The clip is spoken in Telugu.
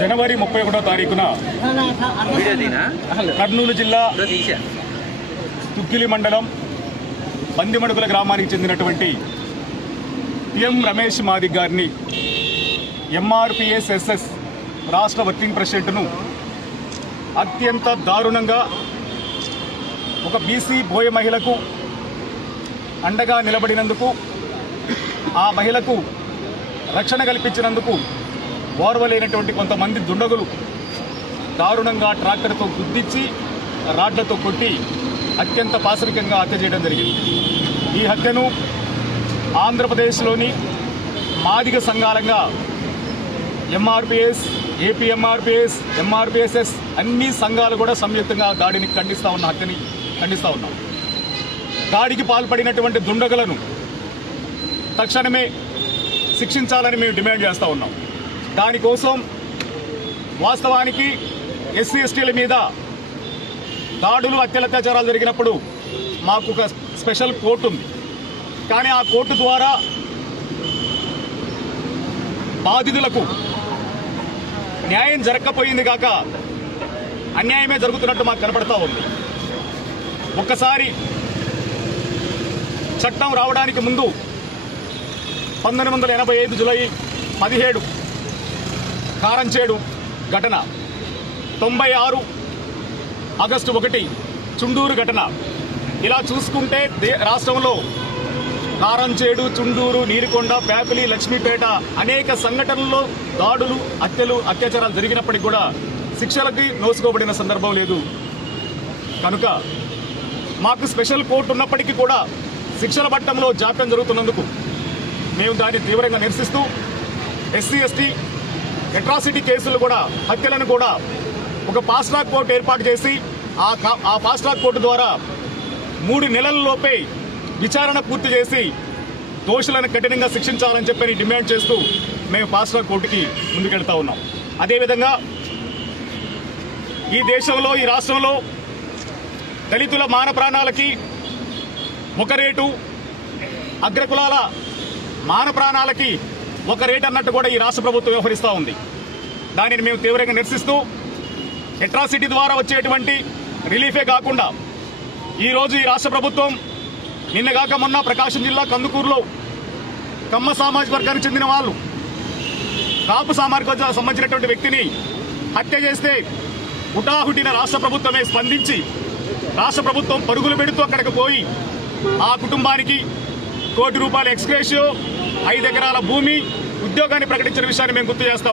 జనవరి 31వ తారీఖున కర్నూలు జిల్లా తుక్కిలి మండలం బందిమడుగుల గ్రామానికి చెందినటువంటి పిఎం రమేష్ మాదిగ్ గారిని ఎంఆర్పిఎస్ఎస్ఎస్ రాష్ట్ర వర్కింగ్ ప్రెసిడెంట్ను అత్యంత దారుణంగా ఒక బీసీ బోయ మహిళకు అండగా నిలబడినందుకు, ఆ మహిళకు రక్షణ కల్పించినందుకు ఓర్వలేనటువంటి కొంతమంది దుండగులు దారుణంగా ట్రాక్టర్తో గుద్దించి రాడ్లతో కొట్టి అత్యంత పాశవికంగా హత్య చేయడం జరిగింది. ఈ హత్యను ఆంధ్రప్రదేశ్లోని మాదిగ సంఘాలంగా ఎంఆర్పిఎస్, ఏపీఎంఆర్పిఎస్, ఎంఆర్పిఎస్ఎస్ అన్ని సంఘాలు కూడా సంయుక్తంగా దాడిని హత్యని ఖండిస్తూ ఉన్నాం. దాడికి పాల్పడినటువంటి దుండగులను తక్షణమే శిక్షించాలని మేము డిమాండ్ చేస్తూ ఉన్నాం. దానికోసం వాస్తవానికి ఎస్సీ ఎస్టీల మీద దాడులు, అత్యాచారాలు జరిగినప్పుడు మాకు ఒక స్పెషల్ కోర్టు ఉంది. కానీ ఆ కోర్టు ద్వారా బాధితులకు న్యాయం జరగకపోయింది కాక అన్యాయమే జరుగుతున్నట్టు మాకు కనపడతా ఉంది. ఒక్కసారి చట్టం రావడానికి ముందు 1985 జూలై 17 కారంచేడు ఘటన, 96 ఆగస్టు 1 చుండూరు ఘటన, ఇలా చూసుకుంటే రాష్ట్రంలో కారంచేడు, చుండూరు, నీరుకొండ, ప్యాపిలి, లక్ష్మీపేట అనేక సంఘటనల్లో దాడులు, హత్యలు, అత్యాచారాలు జరిగినప్పటికీ కూడా శిక్షలకి నోసుకోబడిన సందర్భం లేదు. కనుక మాకు స్పెషల్ కోర్టు ఉన్నప్పటికీ కూడా శిక్షల పట్టంలో జాప్యం జరుగుతున్నందుకు మేము దాన్ని తీవ్రంగా నిరసిస్తూ ఎస్సీ ఎస్టీ అట్రాసిటీ కేసులు కూడా, హత్యలను కూడా ఒక ఫాస్ట్ ట్రాక్ కోర్టు ఏర్పాటు చేసి ఆ ఫాస్ట్ ట్రాక్ కోర్టు ద్వారా 3 నెలల్లోపే విచారణ పూర్తి చేసి దోషులను కఠినంగా శిక్షించాలని చెప్పని డిమాండ్ చేస్తూ మేము ఫాస్ట్ ట్రాక్ కోర్టుకి ముందుకెళ్తా ఉన్నాం. అదేవిధంగా ఈ దేశంలో, ఈ రాష్ట్రంలో దళితుల మాన ప్రాణాలకి ఒక రేటు, అగ్రకులాల మాన ప్రాణాలకి ఒక రేటు అన్నట్టు కూడా ఈ రాష్ట్ర ప్రభుత్వం వ్యవహరిస్తూ ఉంది. దానిని మేము తీవ్రంగా నిరసిస్తూ అట్రాసిటీ ద్వారా వచ్చేటువంటి రిలీఫే కాకుండా ఈరోజు ఈ రాష్ట్ర ప్రభుత్వం నిన్నగాక మొన్న ప్రకాశం జిల్లా కందుకూరులో కమ్మ సామాజిక వర్గానికి చెందిన వాళ్ళు కాపు సామాజిక వర్గానికి సంబంధించినటువంటి వ్యక్తిని హత్య చేస్తే హుటాహుటిన రాష్ట్ర ప్రభుత్వమే స్పందించి రాష్ట్ర ప్రభుత్వం పరుగులు పెడుతూ అక్కడికి పోయి ఆ కుటుంబానికి ₹1 కోటి ఎక్స్గ్రేషియో, 5 ఎకరాల భూమి, ఉద్యోగాన్ని ప్రకటించిన విషయాన్ని మేము గుర్తు చేస్తాం.